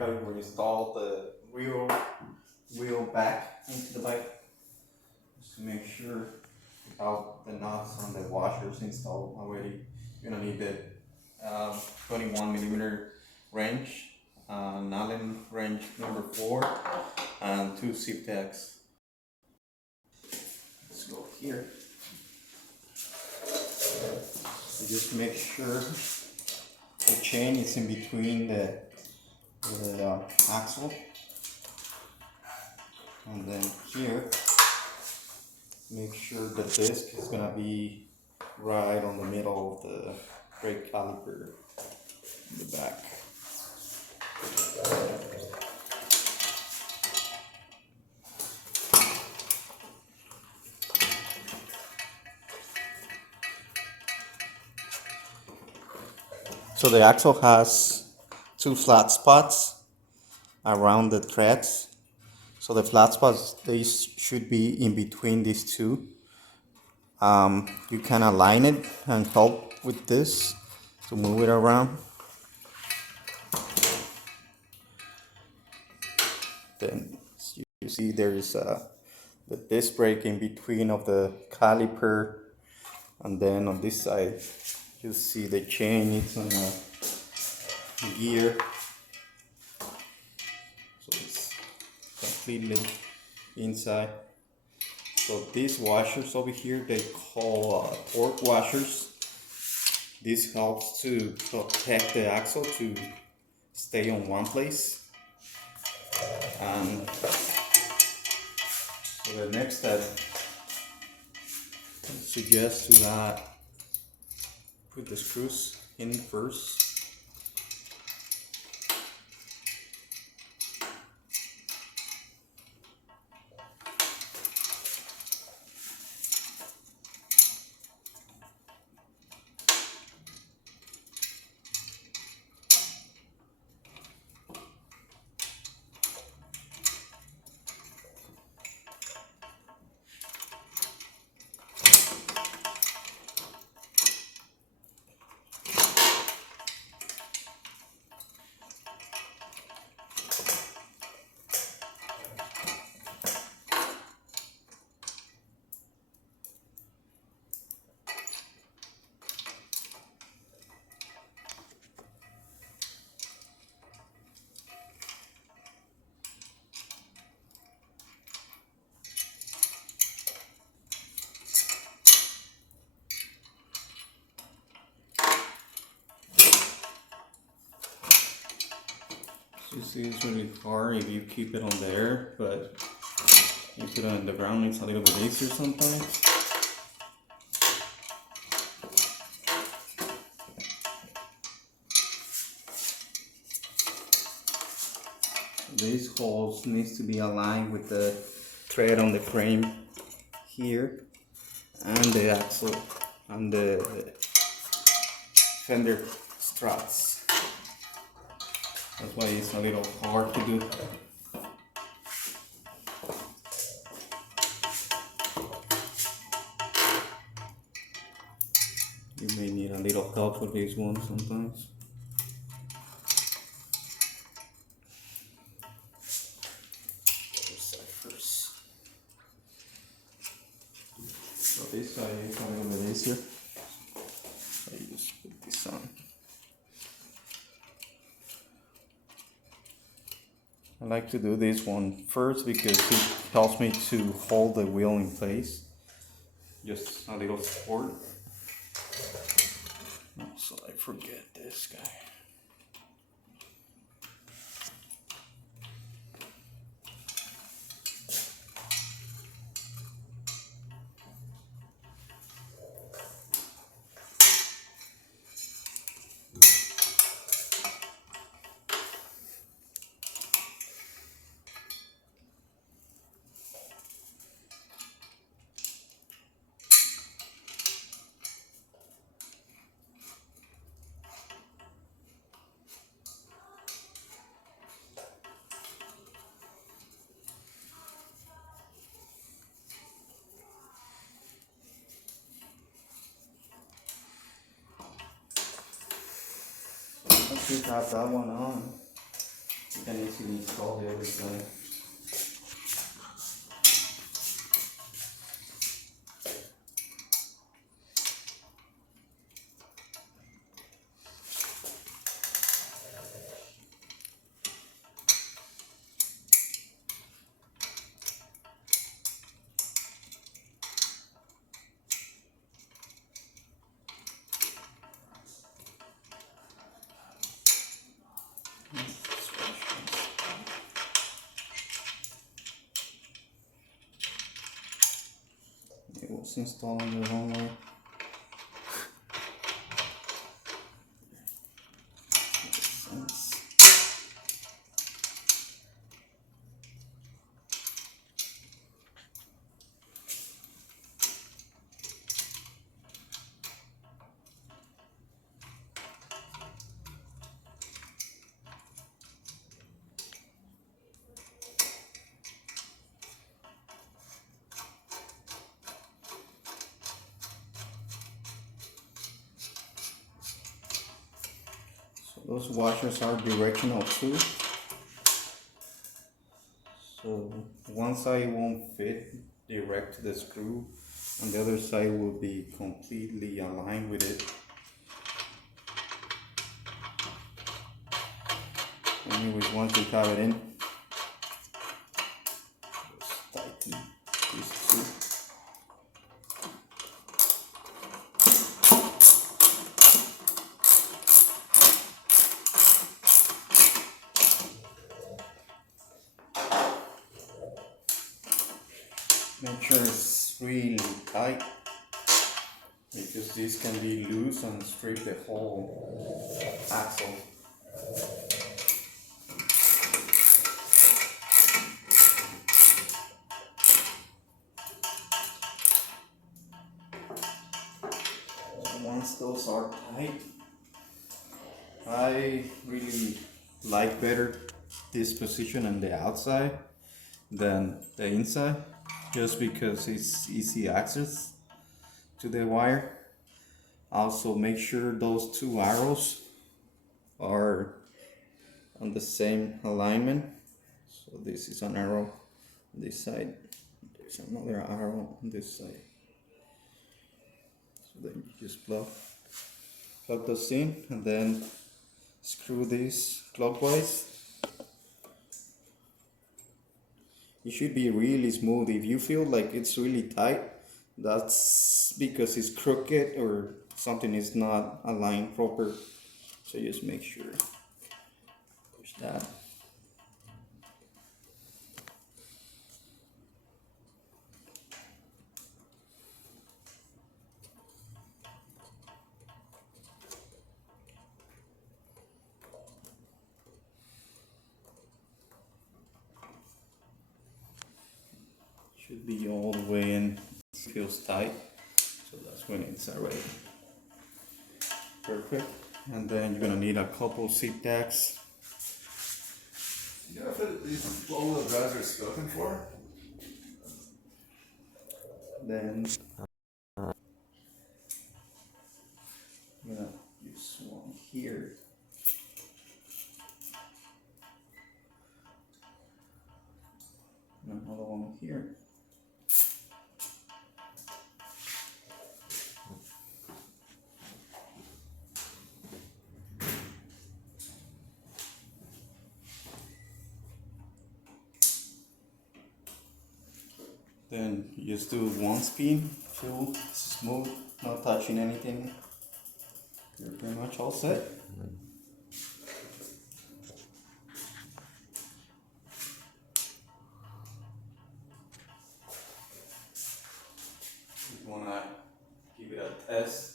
caliper installed the wheel back into the bike, just to make sure without the nuts on the washers installed already. You're gonna need the 21mm wrench, Allen wrench number 4, and 2 zip tacks. Let's go here. So just make sure the chain is in between the axle, and then here make sure the disc is gonna be right on the middle of the brake caliper in the back. So the axle has 2 flat spots around the threads. So the flat spots, they should be in between these two. You can align it and help with this to move it around. Then you see there is the disc brake in between of the caliper, and then on this side you see the chain, it's on a gear, so it's completely inside. So these washers over here, they call torque washers. This helps to protect the axle to stay on one place. And so the next step, I suggest to put the screws in first. You see, it's really hard if you keep it on there, but you put it on the ground, it's a little bit easier sometimes. These holes needs to be aligned with the thread on the frame here, and the axle, and the fender struts. That's why it's a little hard to do. You may need a little help with this one sometimes. This side first. So this side is a little bit easier. So you just put this on. I like to do this one first because it helps me to hold the wheel in place. Just a little support. So I forget this guy. Once you have that one on, You can easily install the other side. It was installed the wrong way. Those washers are directional too. So one side won't fit direct to the screw, and the other side will be completely aligned with it. Anyways, once you have it in, just tighten these two. Make sure it's really tight, because this can be loose and strip the whole axle. Once those are tight, I really like better this position on the outside than the inside, just because it's easy access to the wire. Also make sure those two arrows are on the same alignment. So this is an arrow on this side, there's another arrow on this side. So then you just plug those in and then screw this clockwise. It should be really smooth. If you feel like it's really tight, that's because it's crooked or something is not aligned proper. So just make sure. There's that. Should be all the way in. It feels tight, so that's when it's already perfect. And then you're gonna need a couple seat tacks. You know if these all the drives are spoken for? Then I'm gonna use one here. And another one here. Then you just do one spin, feel smooth, not touching anything. You're pretty much all set. You wanna give it a test.